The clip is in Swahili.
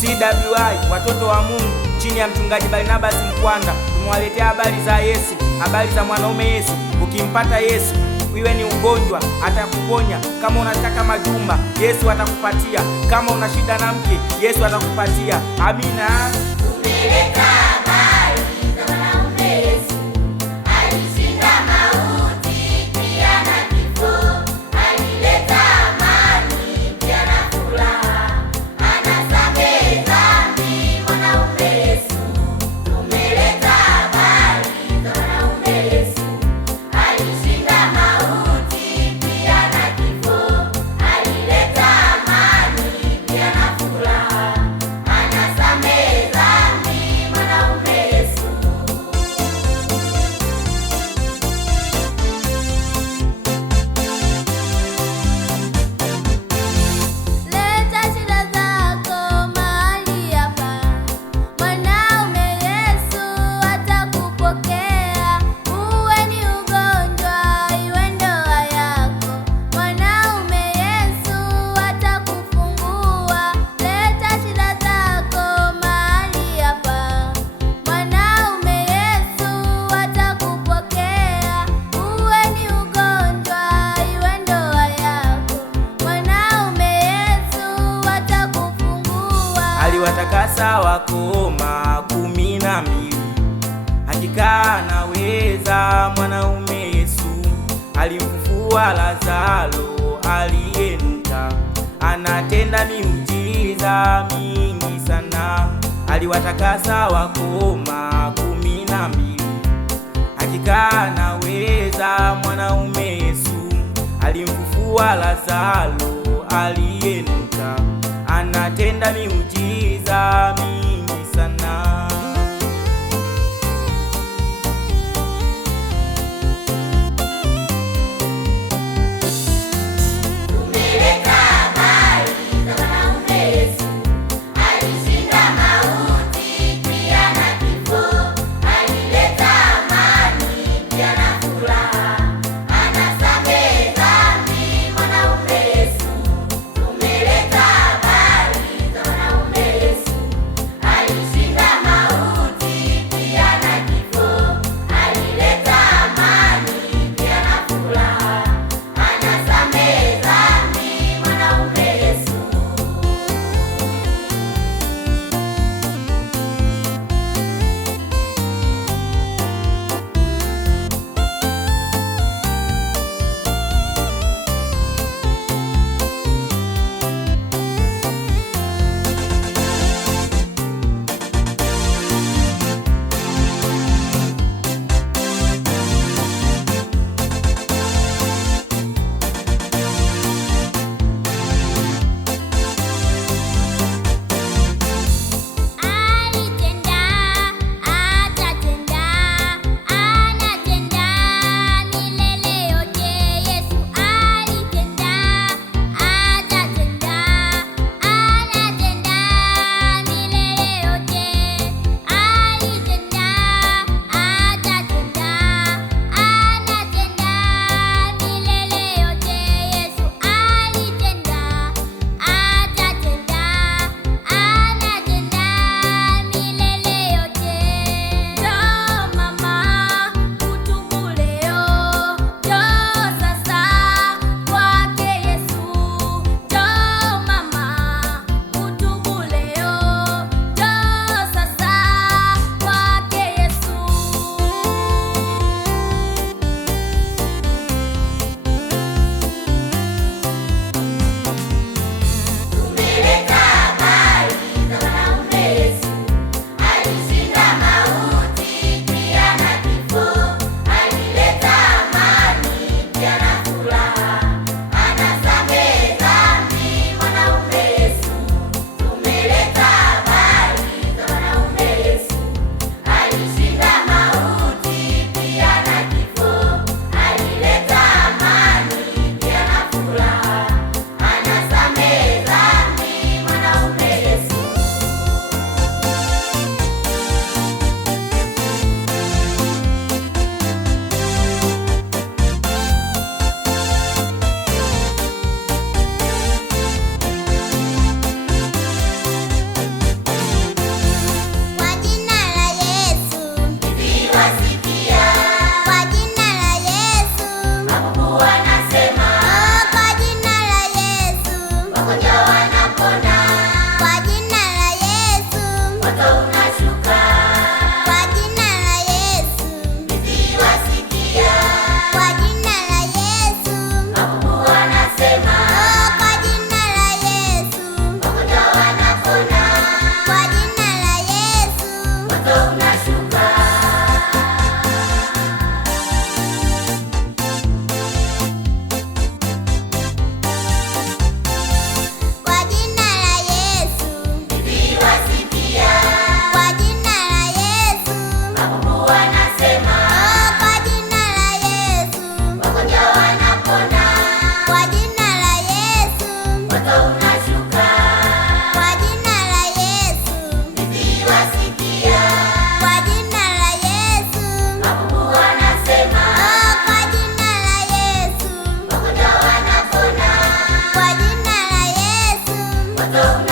CWI watoto wa Mungu chini ya mchungaji Barnabas Mkwanda tumewaletea habari za Yesu, habari za mwanaume Yesu. Ukimpata Yesu, iwe ni ugonjwa atakuponya. Kama unataka majumba, Yesu atakupatia. Kama una shida na mke, Yesu atakupatia. Amina. Tumeleta habari za mwanaume Yesu, alishinda mauti pia na kifo, alileta amani pia na furaha, anasamehe dhambi mwanaume Yesu. Tumeleta habari za mwanaume Yesu, alishinda mauti pia na kifo, alileta amani pia na furaha, anasamehe dhambi mwanaume Yesu. Leta shida zako mahali hapa, mwanaume Yesu atakupokea. Uwe ni ugonjwa, iwe ndoa yako, mwanaume Yesu atakufungua. Leta shida zako mahali hapa, mwanaume Yesu atakupokea. Uwe ni ugonjwa, iwe ndoa yako, mwanaume Yesu atakufungua. Aliwatakasa wakoma 12, hakika anaweza mwanaume Yesu. Alimfufua Lazaro aliyenuka, anatenda miujiza mingi sana. Aliwatakasa wakoma 12, hakika anaweza mwanaume Yesu. Alimfufua Lazaro aliyenuka, anatenda miujiza mingi sana. Tumeleta habari za mwanaume Yesu, alishinda mauti pia na kifo, alileta amani pia na furaha, anasamehe dhambi mwanaume Yesu. Tumeleta habari za mwanaume Yesu, moto